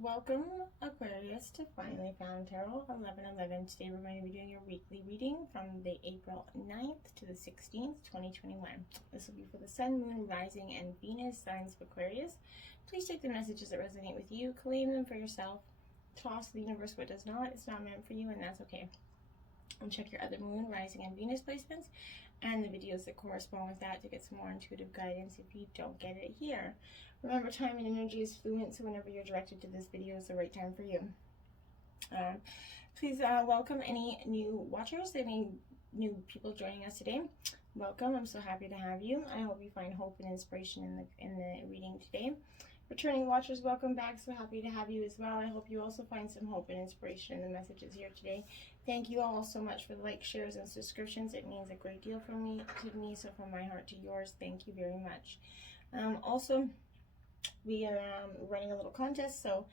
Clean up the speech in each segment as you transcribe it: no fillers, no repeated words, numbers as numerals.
Welcome, Aquarius, to Finally Found Tarot 11/11. Today we're going to be doing your weekly reading from the April 9th to the 16th, 2021. This will be for the Sun, Moon, Rising, and Venus signs of Aquarius. Please take the messages that resonate with you, claim them for yourself, toss the universe what does not. It's not meant for you, and that's okay. And check your other Moon, Rising, and Venus placements and the videos that correspond with that to get some more intuitive guidance if you don't get it here. Remember, time and energy is fluent, so whenever you're directed to this video is the right time for you. Please welcome any new watchers, any new people joining us today. Welcome. I'm so happy to have you. I hope you find hope and inspiration in the reading today. Returning watchers, welcome back. So happy to have you as well. I hope you also find some hope and inspiration in the messages here today. Thank you all so much for the likes, shares, and subscriptions. It means a great deal to me. So from my heart to yours, thank you very much. Also, we are running a little contest. So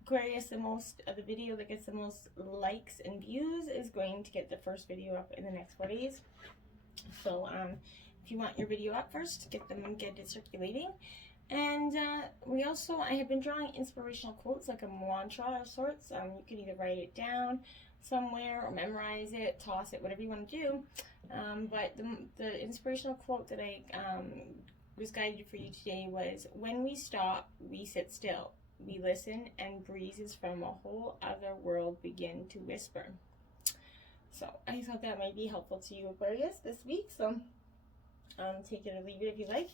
Aquarius, the video that gets the most likes and views is going to get the first video up in the next 4 days. So if you want your video up first, get it circulating. And I have been drawing inspirational quotes, like a mantra of sorts. You can either write it down somewhere or memorize it, toss it, whatever you want to do. But the inspirational quote that I was guided for you today was, when we stop, we sit still. We listen, and breezes from a whole other world begin to whisper. So I thought that might be helpful to you, Aquarius, this week. So take it or leave it if you like.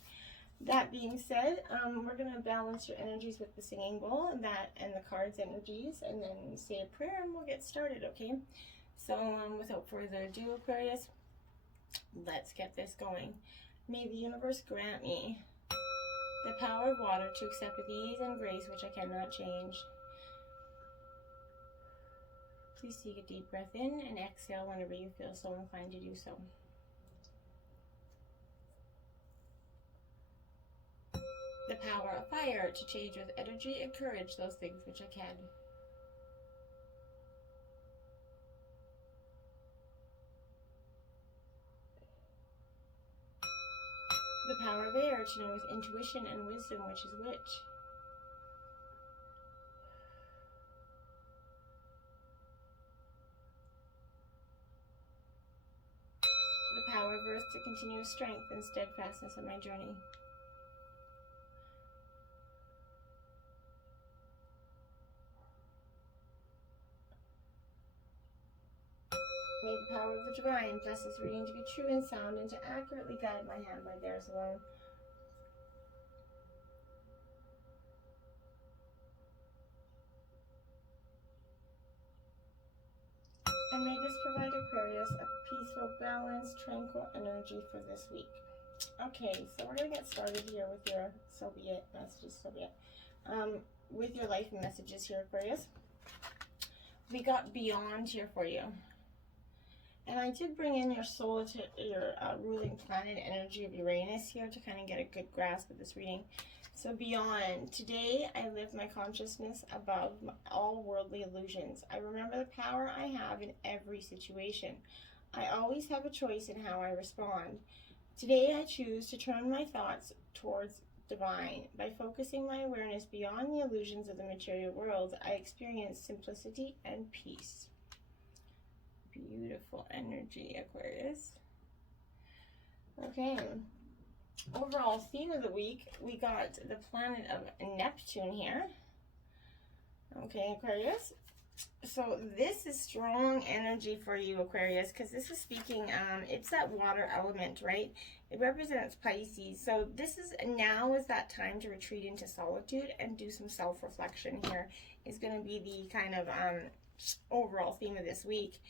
That being said, we're going to balance your energies with the singing bowl and the cards energies, and then say a prayer and we'll get started, okay? So without further ado, Aquarius, let's get this going. May the universe grant me the power of water to accept with ease and grace which I cannot change. Please take a deep breath in and exhale whenever you feel so inclined to do so. The power of fire to change with energy and courage those things which I can. The power of air to know with intuition and wisdom which is which. The power of earth to continue strength and steadfastness on my journey. May the power of the divine bless this reading to be true and sound, and to accurately guide my hand by theirs alone. And may this provide Aquarius a peaceful, balanced, tranquil energy for this week. Okay, so we're going to get started here with your so be it messages, with your life messages here, Aquarius. We got beyond here for you. And I did bring in your your ruling planet energy of Uranus here to kind of get a good grasp of this reading. So beyond, today I live my consciousness above all worldly illusions. I remember the power I have in every situation. I always have a choice in how I respond. Today I choose to turn my thoughts towards divine. By focusing my awareness beyond the illusions of the material world, I experience simplicity and peace. Beautiful energy, Aquarius. Okay. Overall theme of the week, we got the planet of Neptune here. Okay, Aquarius. So this is strong energy for you, Aquarius, because this is speaking, it's that water element, right? It represents Pisces. So now is that time to retreat into solitude and do some self-reflection here. Is going to be the kind of overall theme of this week.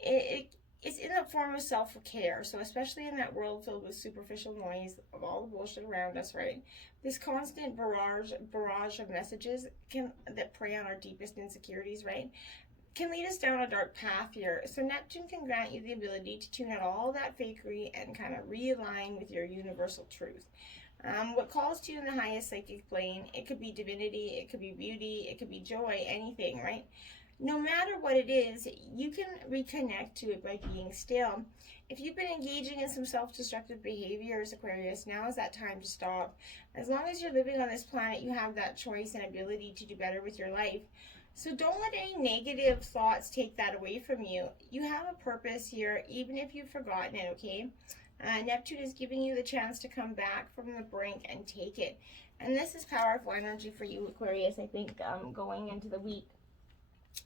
It's in the form of self-care. So especially in that world filled with superficial noise of all the bullshit around us, right? This constant barrage of messages that prey on our deepest insecurities, right, can lead us down a dark path here. So Neptune can grant you the ability to tune out all that fakery and kind of realign with your universal truth. What calls to you in the highest psychic plane, it could be divinity, it could be beauty, it could be joy, anything, right? no matter what it is, you can reconnect to it by being still. If you've been engaging in some self-destructive behaviors, Aquarius, now is that time to stop. As long as you're living on this planet, you have that choice and ability to do better with your life. So don't let any negative thoughts take that away from you. You have a purpose here, even if you've forgotten it, okay? Neptune is giving you the chance to come back from the brink and take it. And this is powerful energy for you, Aquarius, I think, going into the week.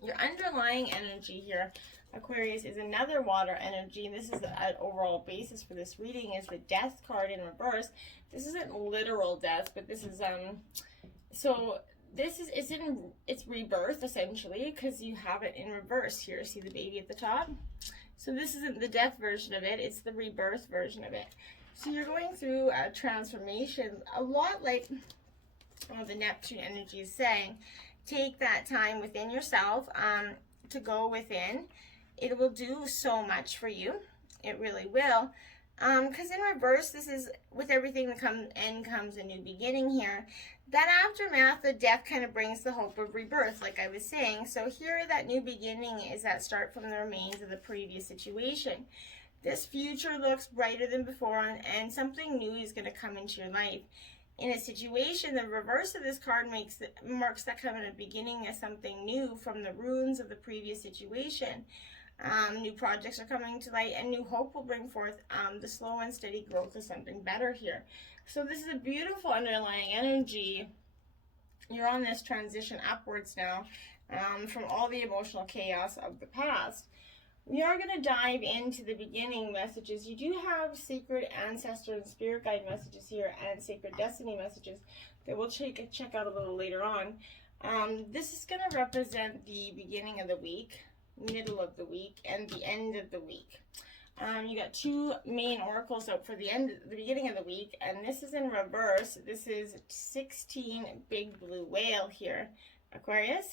Your underlying energy here, Aquarius, is another water energy. This is an overall basis for this reading, is the Death card in reverse. This isn't literal death, but this is so this is it's rebirth essentially, because you have it in reverse here. See the baby at the top? So this isn't the death version of it, it's the rebirth version of it. So you're going through a transformation, a lot like the Neptune energy is saying. Take that time within yourself to go within. It will do so much for you. It really will. Because in reverse, this is with everything that comes a new beginning here. That aftermath, the death kind of brings the hope of rebirth, like I was saying. So here, that new beginning is that start from the remains of the previous situation. This future looks brighter than before, and something new is going to come into your life. In a situation, the reverse of this card marks that kind of beginning of something new from the ruins of the previous situation. New projects are coming to light, and new hope will bring forth the slow and steady growth of something better here. So this is a beautiful underlying energy. You're on this transition upwards now from all the emotional chaos of the past. We are going to dive into the beginning messages. You do have sacred ancestor and spirit guide messages here, and sacred destiny messages that we'll check out a little later on. This is going to represent the beginning of the week, middle of the week, and the end of the week. You got two main oracles out for the beginning of the week, and this is in reverse. This is 16 big blue whale here, Aquarius.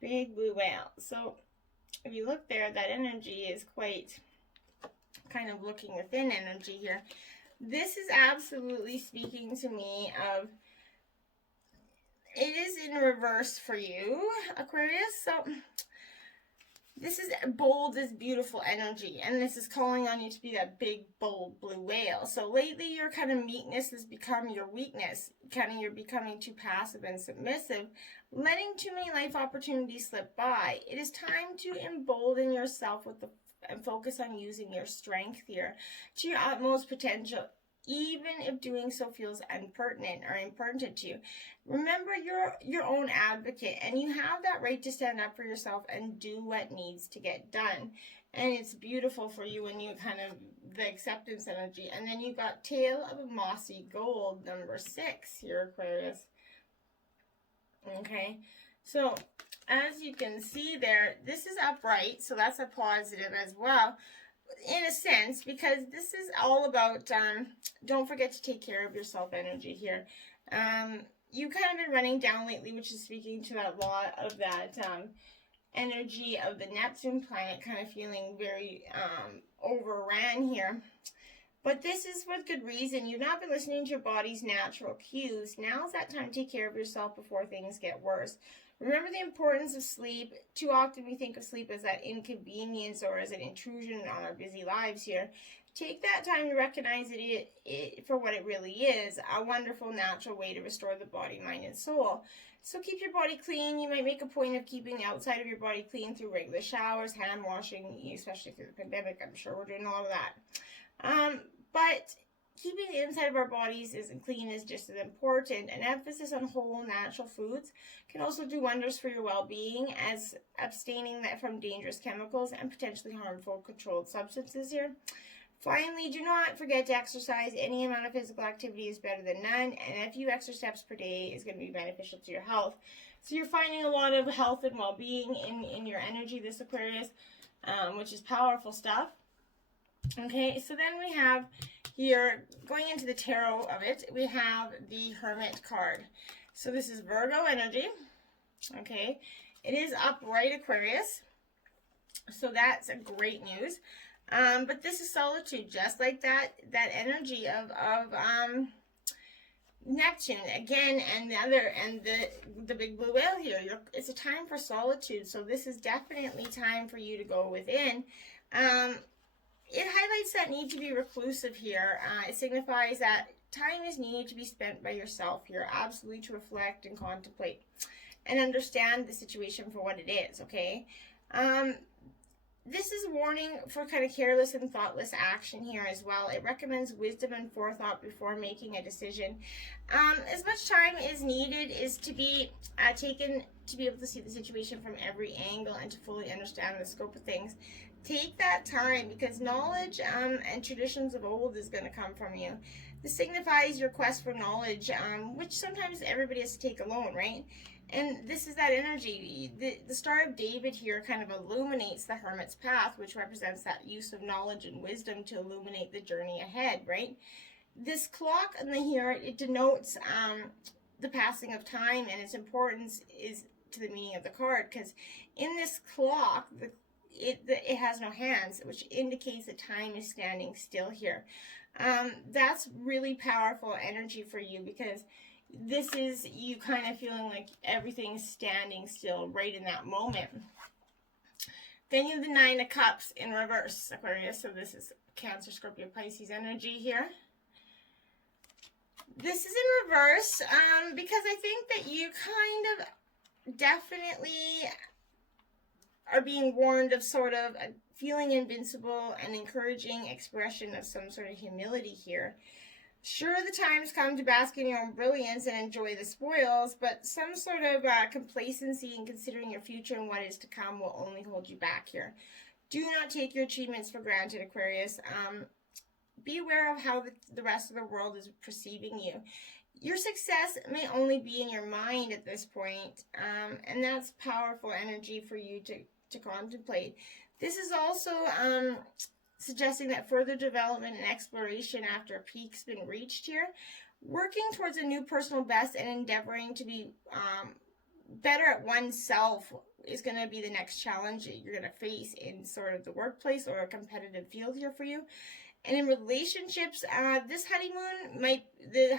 Big blue whale. So if you look there, that energy is quite kind of looking within energy here. This is absolutely speaking to me of, it is in reverse for you, Aquarius. So this is bold, this beautiful energy, and this is calling on you to be that big, bold blue whale. So lately, your kind of meekness has become your weakness. You're becoming too passive and submissive, letting too many life opportunities slip by. It is time to embolden yourself and focus on using your strength here to your utmost potential, even if doing so feels impertinent or impertinent to you. Remember, you're your own advocate, and you have that right to stand up for yourself and do what needs to get done. And it's beautiful for you when you kind of, the acceptance energy. And then you got Tail of a Mossy Gold, number 6 here, Aquarius. Okay, so as you can see there, this is upright, so that's a positive as well, in a sense, because this is all about, don't forget to take care of yourself energy here. You kind of been running down lately, which is speaking to that lot of that energy of the Neptune planet kind of feeling very overran here. But this is with good reason. You've not been listening to your body's natural cues. Now's that time to take care of yourself before things get worse. Remember the importance of sleep. Too often we think of sleep as that inconvenience or as an intrusion on our busy lives here. Take that time to recognize it for what it really is, a wonderful natural way to restore the body, mind, and soul. So keep your body clean. You might make a point of keeping the outside of your body clean through regular showers, hand washing, especially through the pandemic. I'm sure we're doing a lot of that. But keeping the inside of our bodies clean is just as important. An emphasis on whole natural foods can also do wonders for your well-being, as abstaining from dangerous chemicals and potentially harmful controlled substances here. Finally, do not forget to exercise. Any amount of physical activity is better than none, and a few extra steps per day is going to be beneficial to your health. So you're finding a lot of health and well-being in your energy, this Aquarius, which is powerful stuff. Okay, so then we have here, going into the tarot of it, we have the Hermit card. So this is Virgo energy. Okay, it is upright, Aquarius. So that's a great news. But this is solitude, just like that energy of Neptune again, and the big blue whale here. It's a time for solitude, so this is definitely time for you to go within. It highlights that need to be reclusive here. It signifies that time is needed to be spent by yourself here, absolutely, to reflect and contemplate and understand the situation for what it is, okay? This is warning for kind of careless and thoughtless action here as well. It recommends wisdom and forethought before making a decision. As much time is needed is to be taken to be able to see the situation from every angle and to fully understand the scope of things. Take that time, because knowledge and traditions of old is going to come from you. This signifies your quest for knowledge, which sometimes everybody has to take alone, right? And this is that energy. The Star of David here kind of illuminates the Hermit's path, which represents that use of knowledge and wisdom to illuminate the journey ahead, right? This clock on the here, it denotes the passing of time, and its importance is to the meaning of the card, because in this clock, it has no hands, which indicates that time is standing still here. That's really powerful energy for you, because this is you kind of feeling like everything's standing still right in that moment. Then you have the Nine of Cups in reverse, Aquarius. So this is Cancer, Scorpio, Pisces energy here. This is in reverse because I think that you kind of definitely are being warned of sort of feeling invincible and encouraging expression of some sort of humility here. Sure, the time's come to bask in your own brilliance and enjoy the spoils, but some sort of complacency in considering your future and what is to come will only hold you back here. Do not take your achievements for granted, Aquarius. Be aware of how the rest of the world is perceiving you. Your success may only be in your mind at this point, and that's powerful energy for you to contemplate. This is also suggesting that further development and exploration after a peak's been reached here. Working towards a new personal best and endeavoring to be better at oneself is going to be the next challenge that you're going to face in sort of the workplace or a competitive field here for you. And in relationships, the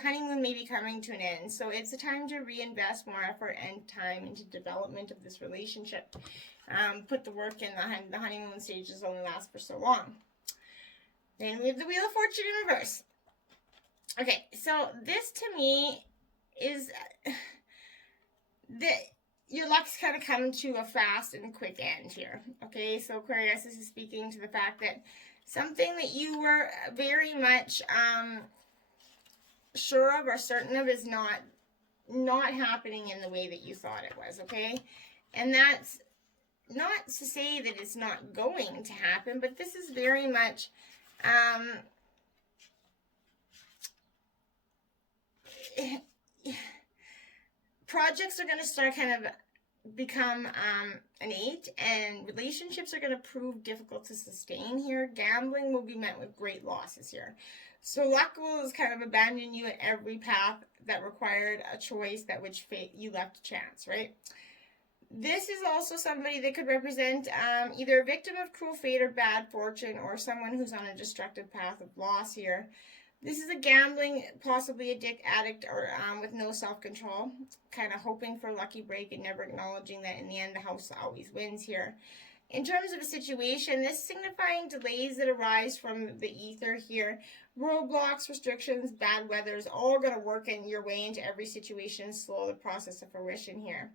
honeymoon may be coming to an end. So it's a time to reinvest more effort and time into development of this relationship. Put the work in. The honeymoon stages only last for so long. Then we have the Wheel of Fortune in reverse. Okay, so this to me is your luck's kind of come to a fast and quick end here. Okay, so Aquarius, this is speaking to the fact that something that you were very much sure of or certain of is not happening in the way that you thought it was, okay? And that's not to say that it's not going to happen, but this is very much projects are going to start kind of become an 8, and relationships are going to prove difficult to sustain here. Gambling will be met with great losses here. So luck will kind of abandon you at every path that required a choice that which you left to chance, right? This is also somebody that could represent either a victim of cruel fate or bad fortune, or someone who's on a destructive path of loss here. This is a gambling, possibly addict, or with no self-control, kind of hoping for a lucky break and never acknowledging that in the end the house always wins here. In terms of a situation, this signifying delays that arise from the ether here, roadblocks, restrictions, bad weather is all going to work in your way into every situation, slow the process of fruition here.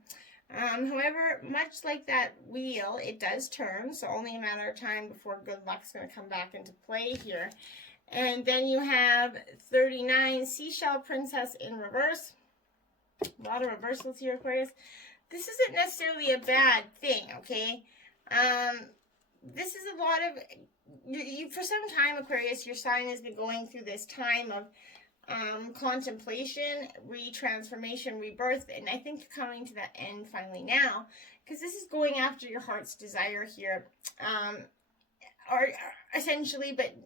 However, much like that wheel, it does turn, so only a matter of time before good luck's going to come back into play here. And then you have 39, Seashell Princess in reverse. A lot of reversals here, Aquarius. This isn't necessarily a bad thing, okay? This is a lot of, for some time, Aquarius, your sign has been going through this time of contemplation, retransformation, rebirth, and I think you're coming to that end finally now, because this is going after your heart's desire here, or essentially, but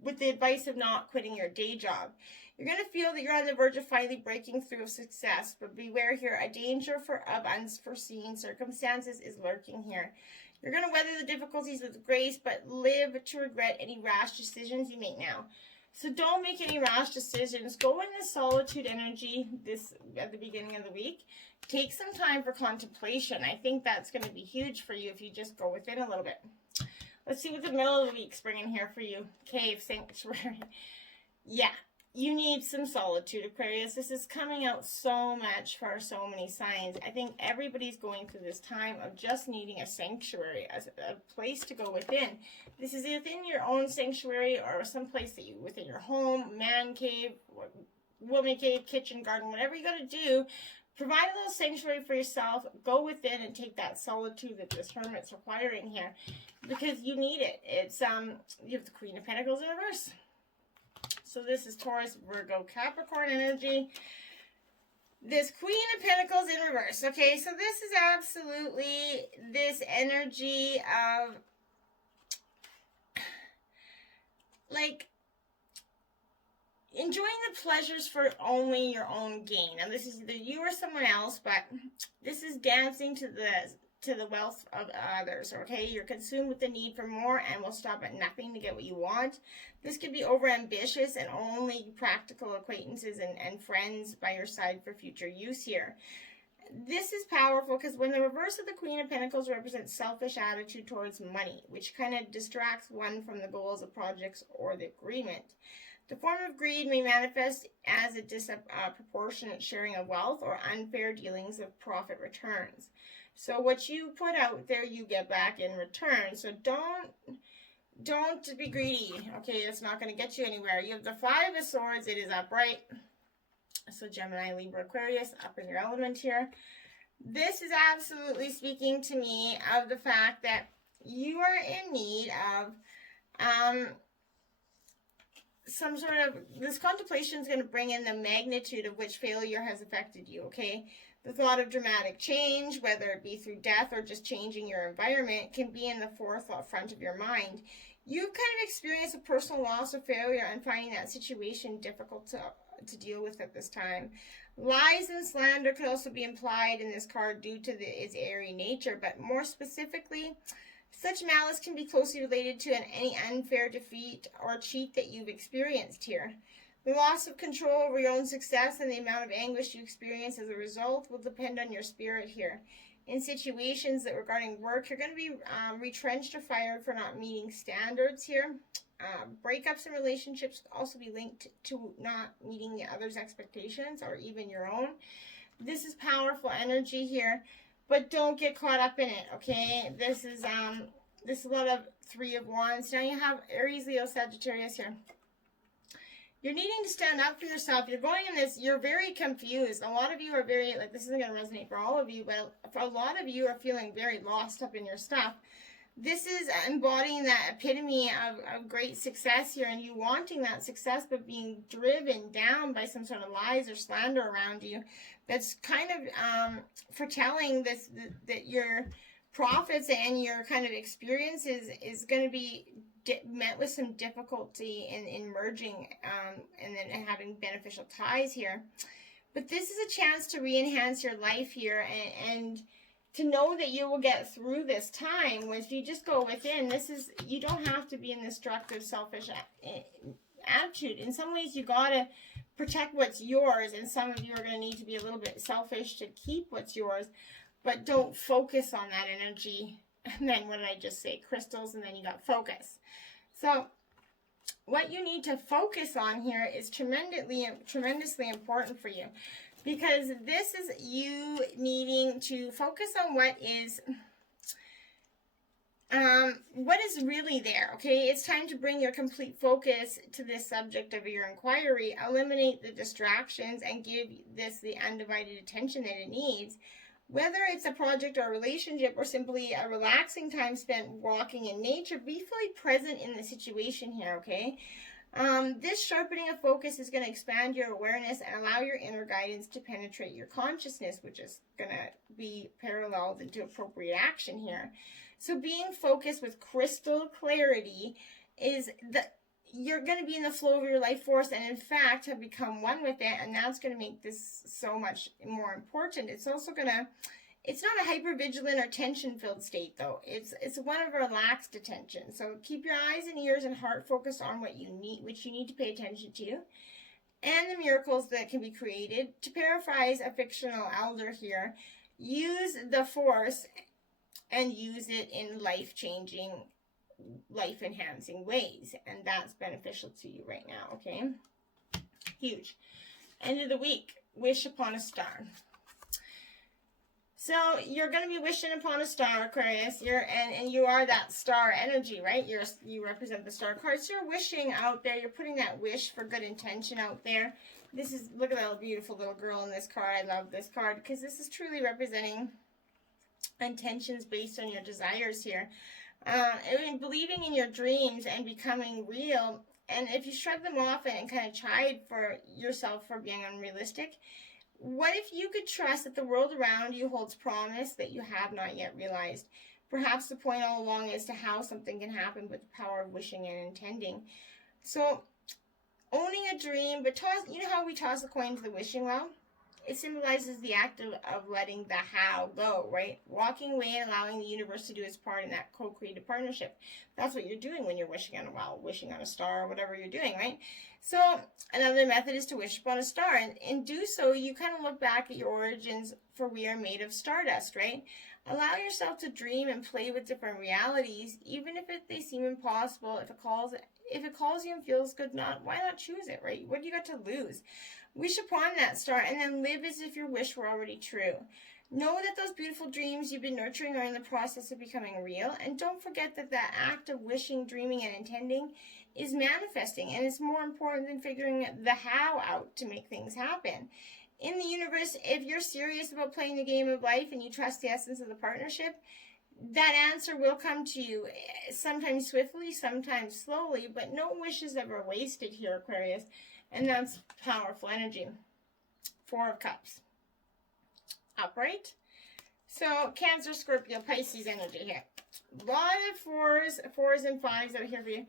with the advice of not quitting your day job. You're going to feel that you're on the verge of finally breaking through success, but beware here, a danger of unforeseen circumstances is lurking here. You're going to weather the difficulties with grace, but live to regret any rash decisions you make now. So don't make any rash decisions. Go in the solitude energy this at the beginning of the week. Take some time for contemplation. I think that's going to be huge for you if you just go within a little bit. Let's see what the middle of the week's bringing here for you. Cave, sanctuary. Yeah, you need some solitude, Aquarius. This is coming out so much for so many signs. I think everybody's going through this time of just needing a sanctuary, a place to go within. This is within your own sanctuary or someplace that you, within your home, man cave, woman cave, kitchen, garden, whatever you got to do. Provide a little sanctuary for yourself. Go within and take that solitude that this Hermit's requiring here, because you need it. It's you have the Queen of Pentacles in reverse. So this is Taurus, Virgo, Capricorn energy. This Queen of Pentacles in reverse. Okay, so this is absolutely this energy of like enjoying the pleasures for only your own gain. Now this is either you or someone else, but this is dancing to the wealth of others, okay? You're consumed with the need for more and will stop at nothing to get what you want. This could be overambitious and only practical acquaintances and friends by your side for future use here. This is powerful because when the reverse of the Queen of Pentacles represents selfish attitude towards money, which kind of distracts one from the goals of projects or the agreement. The form of greed may manifest as a disproportionate sharing of wealth or unfair dealings of profit returns. So what you put out there, you get back in return. So don't be greedy. Okay, it's not going to get you anywhere. You have the Five of Swords. It is upright. So Gemini, Libra, Aquarius, up in your element here. This is absolutely speaking to me of the fact that you are in need of some sort of, this contemplation is going to bring in the magnitude of which failure has affected you, okay? The thought of dramatic change, whether it be through death or just changing your environment, can be in the forefront of your mind. You kind of experience a personal loss or failure and finding that situation difficult to deal with at this time. Lies and slander could also be implied in this card due to its airy nature, but more specifically, such malice can be closely related to any unfair defeat or cheat that you've experienced here. The loss of control over your own success and the amount of anguish you experience as a result will depend on your spirit here. In situations that regarding work, you're going to be retrenched or fired for not meeting standards here. Breakups in relationships could also be linked to not meeting the other's expectations or even your own. This is powerful energy here. But don't get caught up in it, okay? This is a lot of Three of Wands. Now you have Aries, Leo, Sagittarius here. You're needing to stand up for yourself. You're going in this, you're very confused. A lot of you are very, like, this isn't going to resonate for all of you, but for a lot of you are feeling very lost up in your stuff. This is embodying that epitome of great success here, and you wanting that success, but being driven down by some sort of lies or slander around you. That's kind of foretelling this, that your profits and your kind of experiences is going to be met with some difficulty in merging and then having beneficial ties here. But this is a chance to re-enhance your life here and to know that you will get through this time. If you just go within, you don't have to be in this destructive, selfish attitude. In some ways, you got to protect what's yours, and some of you are going to need to be a little bit selfish to keep what's yours, but don't focus on that energy. And then what did I just say? Crystals, and then you got focus. So what you need to focus on here is tremendously important for you, because this is you needing to focus on what is really there, okay? It's time to bring your complete focus to this subject of your inquiry, eliminate the distractions, and give this the undivided attention that it needs. Whether it's a project or a relationship or simply a relaxing time spent walking in nature, be fully present in the situation here, okay? This sharpening of focus is going to expand your awareness and allow your inner guidance to penetrate your consciousness, which is going to be paralleled into appropriate action here. So being focused with crystal clarity is that you're going to be in the flow of your life force and in fact have become one with it, and that's going to make this so much more important. It's also going to It's not a hypervigilant or tension-filled state, though. It's one of relaxed attention. So keep your eyes and ears and heart focused on what you need, which you need to pay attention to, and the miracles that can be created. To paraphrase a fictional elder here, use the force and use it in life-changing, life-enhancing ways. And that's beneficial to you right now, okay? Huge. End of the week. Wish upon a star. So you're going to be wishing upon a star, Aquarius. And you are that star energy, right? You represent the star cards. So you're wishing out there. You're putting that wish for good intention out there. This is, look at that beautiful little girl in this card. I love this card because this is truly representing intentions based on your desires here. Believing in your dreams and becoming real. And if you shrug them off and kind of chide for yourself for being unrealistic, what if you could trust that the world around you holds promise that you have not yet realized? Perhaps the point all along is to how something can happen with the power of wishing and intending. So, owning a dream, but you know how we toss the coin to the wishing well? It symbolizes the act of letting the how go, right? Walking away and allowing the universe to do its part in that co-creative partnership. That's what you're doing when you're wishing on a well, wishing on a star, or whatever you're doing, right? So another method is to wish upon a star. And in do so, you kind of look back at your origins, for we are made of stardust, right? Allow yourself to dream and play with different realities, even if they seem impossible. If it calls you and feels good, why not choose it, right? What do you got to lose? Wish upon that star and then live as if your wish were already true. Know that those beautiful dreams you've been nurturing are in the process of becoming real. And don't forget that that act of wishing, dreaming, and intending is manifesting. And it's more important than figuring the how out to make things happen. In the universe, if you're serious about playing the game of life and you trust the essence of the partnership, that answer will come to you, sometimes swiftly, sometimes slowly, but no wish is ever wasted here, Aquarius. And that's powerful energy. 4 of Cups. Upright. So, Cancer, Scorpio, Pisces energy here. A lot of fours and fives out here for you.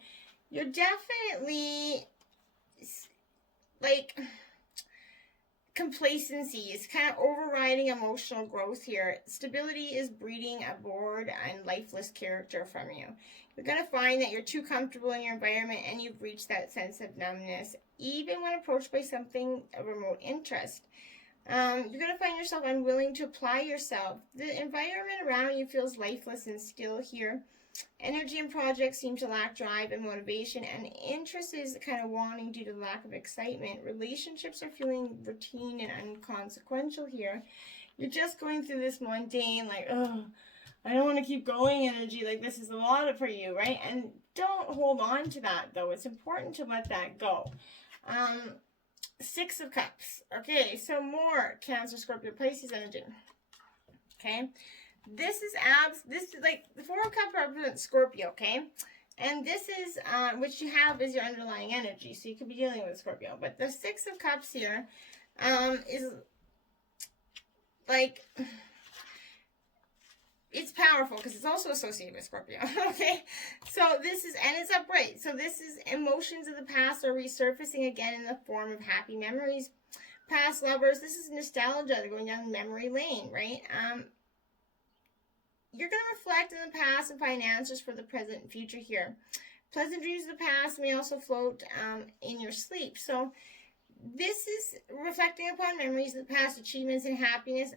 You're definitely, like, complacency is kind of overriding emotional growth here. Stability is breeding a bored and lifeless character from you. You're going to find that you're too comfortable in your environment and you've reached that sense of numbness, even when approached by something of remote interest. You're going to find yourself unwilling to apply yourself. The environment around you feels lifeless and still here. Energy and projects seem to lack drive and motivation, and interest is kind of waning due to lack of excitement. Relationships are feeling routine and inconsequential here. You're just going through this mundane, like, oh, I don't want to keep going energy. Like, this is a lot for you, right? And don't hold on to that, though. It's important to let that go. 6 of Cups. Okay, so more Cancer, Scorpio, Pisces energy. Okay. This is like the 4 of Cups represents Scorpio, okay? And this is, what you have is your underlying energy. So you could be dealing with Scorpio. But the 6 of Cups here is like, it's powerful because it's also associated with Scorpio, okay? So this is, and it's upright. So this is emotions of the past are resurfacing again in the form of happy memories. Past lovers, this is nostalgia. They're going down memory lane, right? You're going to reflect in the past and find answers for the present and future here. Pleasant dreams of the past may also float in your sleep. So this is reflecting upon memories of the past, achievements, and happiness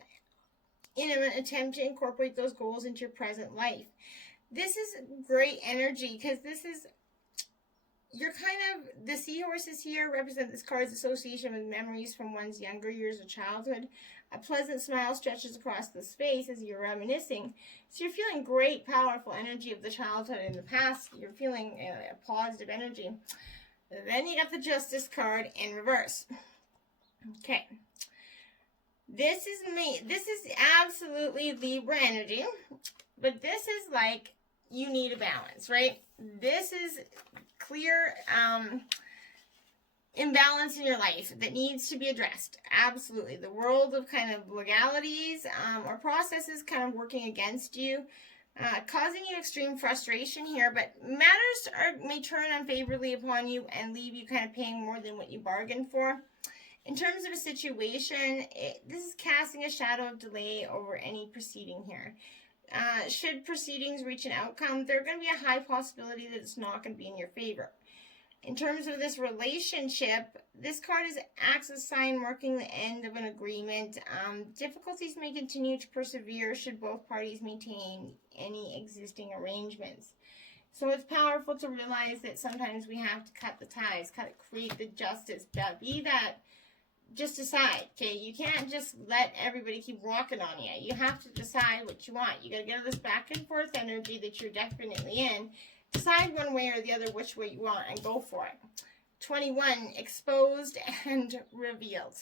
in an attempt to incorporate those goals into your present life. This is great energy because this is, you're kind of, the seahorses here represent this card's association with memories from one's younger years of childhood. A pleasant smile stretches across the space as you're reminiscing. So you're feeling great, powerful energy of the childhood in the past. You're feeling a positive energy. Then you got the Justice card in reverse. Okay. This is me. This is absolutely Libra energy. But this is like, you need a balance, right? This is clear imbalance in your life that needs to be addressed. Absolutely. The world of kind of legalities or processes kind of working against you, causing you extreme frustration here, but matters may turn unfavorably upon you and leave you kind of paying more than what you bargained for. In terms of a situation, this is casting a shadow of delay over any proceeding here. Should proceedings reach an outcome, there's going to be a high possibility that it's not going to be in your favor. In terms of this relationship, this card is acts as a sign marking the end of an agreement. Difficulties may continue to persevere should both parties maintain any existing arrangements. So it's powerful to realize that sometimes we have to cut the ties, create the justice, be that, just decide, okay? You can't just let everybody keep walking on you. You have to decide what you want. You got to get this back and forth energy that you're definitely in. Decide one way or the other which way you want and go for it. 21, exposed and revealed.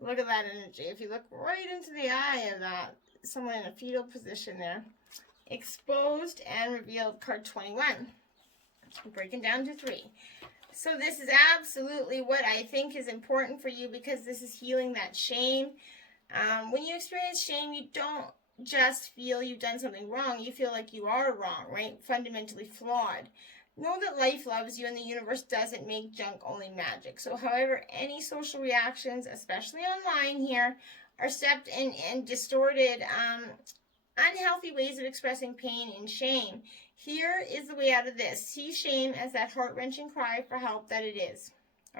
Look at that energy. If you look right into the eye of that, someone in a fetal position there. Exposed and revealed, card 21. Breaking down to 3. So this is absolutely what I think is important for you, because this is healing that shame. When you experience shame, you don't just feel you've done something wrong. You feel like you are wrong, right? Fundamentally flawed. Know that life loves you and the universe doesn't make junk, only magic. So however, any social reactions, especially online here, are stepped in and distorted, unhealthy ways of expressing pain and shame. Here is the way out of this. See shame as that heart-wrenching cry for help that it is.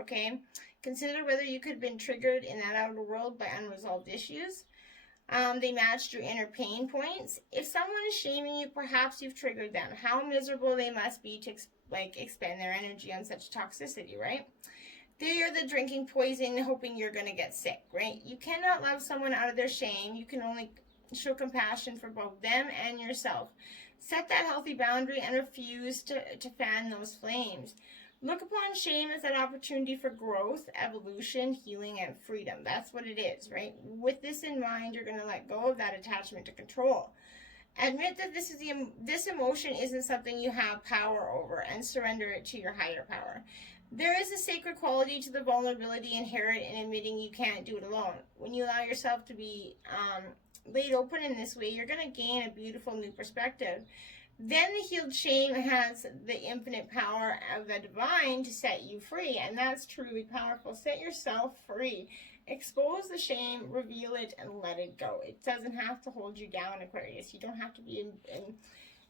Okay? Consider whether you could have been triggered in that outer world by unresolved issues. They matched your inner pain points. If someone is shaming you, perhaps you've triggered them. How miserable they must be to expend their energy on such toxicity, right? They are the drinking poison, hoping you're going to get sick, right? You cannot love someone out of their shame. You can only show compassion for both them and yourself. Set that healthy boundary and refuse to fan those flames. Look upon shame as an opportunity for growth, evolution, healing, and freedom. That's what it is, right? With this in mind, you're going to let go of that attachment to control. Admit that this emotion isn't something you have power over, and surrender it to your higher power. There is a sacred quality to the vulnerability inherent in admitting you can't do it alone. When you allow yourself to be laid open in this way, you're going to gain a beautiful new perspective. Then the healed shame has the infinite power of the divine to set you free, and that's truly powerful. Set yourself free. Expose the shame, reveal it, and let it go. It doesn't have to hold you down, Aquarius. You don't have to be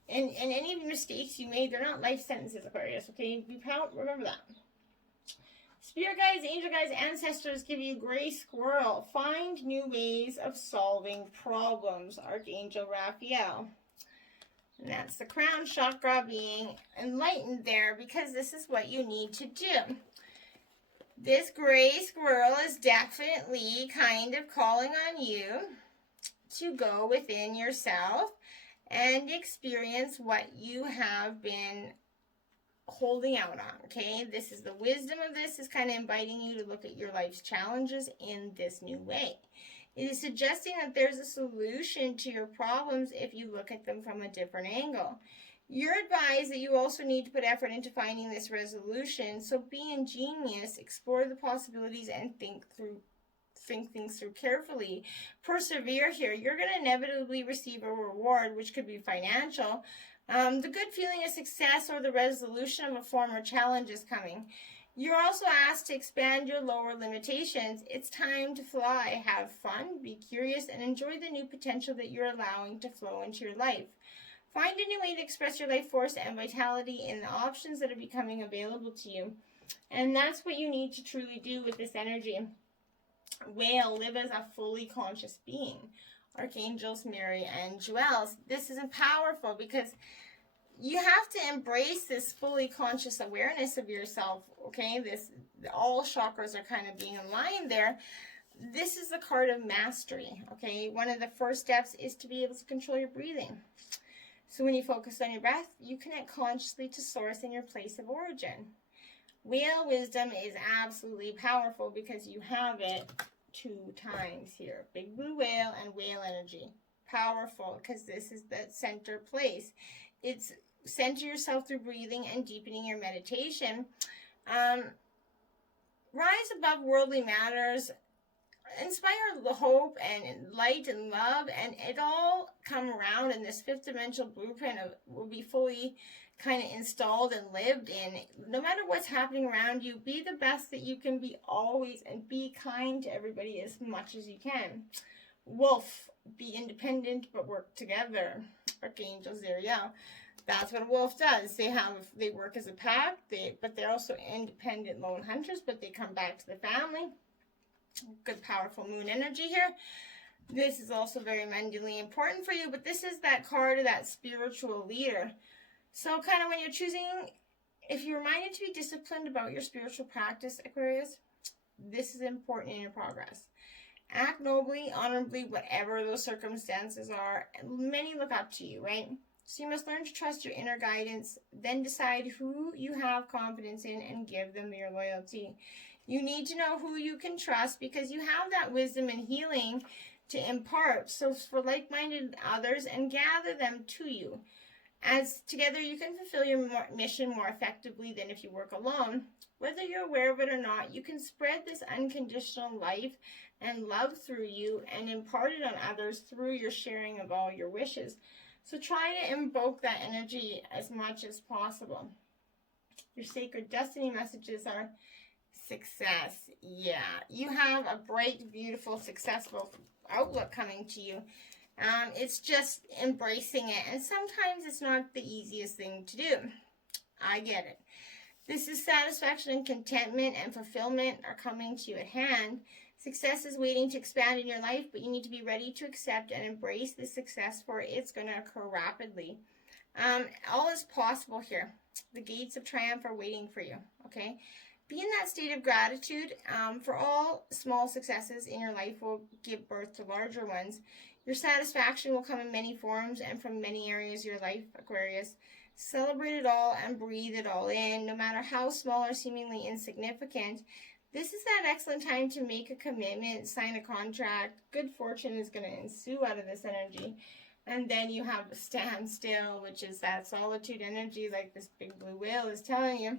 in any mistakes you made. They're not life sentences, Aquarius, okay? Remember that. Spirit guides, angel guides, ancestors give you gray squirrel. Find new ways of solving problems. Archangel Raphael. And that's the crown chakra being enlightened there, because this is what you need to do. This gray squirrel is definitely kind of calling on you to go within yourself and experience what you have been holding out on, okay? This is the wisdom of this is kind of inviting you to look at your life's challenges in this new way. It is suggesting that there's a solution to your problems if you look at them from a different angle. You're advised that you also need to put effort into finding this resolution, so be ingenious, explore the possibilities, and think things through carefully. Persevere here. You're going to inevitably receive a reward, which could be financial. The good feeling of success or the resolution of a former challenge is coming. You're also asked to expand your lower limitations. It's time to fly. Have fun, be curious, and enjoy the new potential that you're allowing to flow into your life. Find a new way to express your life force and vitality in the options that are becoming available to you. And that's what you need to truly do with this energy. Whale, live as a fully conscious being. Archangels Mary and Jewels. This is powerful because you have to embrace this fully conscious awareness of yourself, okay? All chakras are kind of being aligned there. This is the card of mastery, okay? One of the first steps is to be able to control your breathing. So when you focus on your breath, you connect consciously to source in your place of origin. Whale wisdom is absolutely powerful because you have it 2 times here. Big blue whale and whale energy. Powerful because this is the center place. It's center yourself through breathing and deepening your meditation. Rise above worldly matters inspire the hope and light and love, and it all come around, and this fifth dimensional blueprint will be fully kind of installed and lived in. No matter what's happening around you, be the best that you can be always, and be kind to everybody as much as you can. Wolf, be independent but work together. Archangel Zariel. That's what a wolf does. They work as a pack, but they're also independent lone hunters, but they come back to the family. Good, powerful moon energy here. This is also very mentally important for you, but this is that card of that spiritual leader. So kind of when you're choosing, if you're reminded to be disciplined about your spiritual practice, Aquarius, this is important in your progress. Act nobly, honorably, whatever those circumstances are. Many look up to you, right? So you must learn to trust your inner guidance, then decide who you have confidence in and give them your loyalty. You need to know who you can trust because you have that wisdom and healing to impart. So for like-minded others, and gather them to you. As together you can fulfill your mission more effectively than if you work alone. Whether you're aware of it or not, you can spread this unconditional life and love through you and impart it on others through your sharing of all your wishes. So try to invoke that energy as much as possible. Your sacred destiny messages are success. Yeah, you have a bright, beautiful, successful outlook coming to you. It's just embracing it. And sometimes it's not the easiest thing to do. I get it. This is satisfaction and contentment and fulfillment are coming to you at hand. Success is waiting to expand in your life, but you need to be ready to accept and embrace the success, for it's going to occur rapidly. All is possible here. The gates of triumph are waiting for you, okay? Be in that state of gratitude for all small successes in your life will give birth to larger ones. Your satisfaction will come in many forms and from many areas of your life, Aquarius. Celebrate it all and breathe it all in, no matter how small or seemingly insignificant. This is that excellent time to make a commitment, sign a contract. Good fortune is going to ensue out of this energy. And then you have a standstill, which is that solitude energy, like this big blue whale is telling you.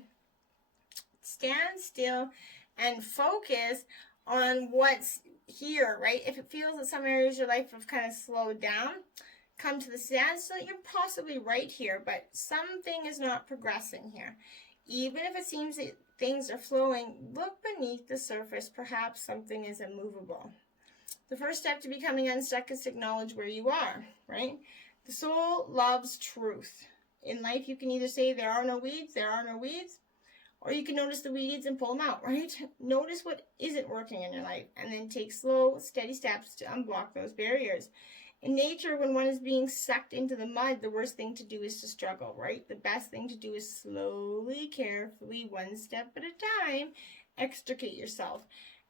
Stand still and focus on what's here, right? If it feels that some areas of your life have kind of slowed down, come to the standstill. You're possibly right here, but something is not progressing here. Even if it seems that things are flowing, look beneath the surface. Perhaps something is immovable. The first step to becoming unstuck is to acknowledge where you are, right? The soul loves truth. In life, you can either say there are no weeds, or you can notice the weeds and pull them out, right? Notice what isn't working in your life, and then take slow, steady steps to unblock those barriers. In nature, when one is being sucked into the mud, the worst thing to do is to struggle, right? The best thing to do is slowly, carefully, one step at a time, extricate yourself.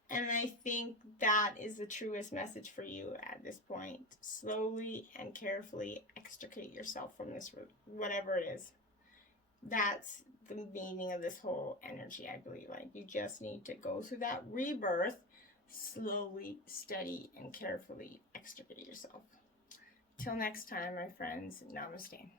And I think that is the truest message for you at this point. Slowly and carefully extricate yourself from this, whatever it is. That's the meaning of this whole energy, I believe. Like, you just need to go through that rebirth, slowly, steady, and carefully extricate yourself. Till next time, my friends, namaste.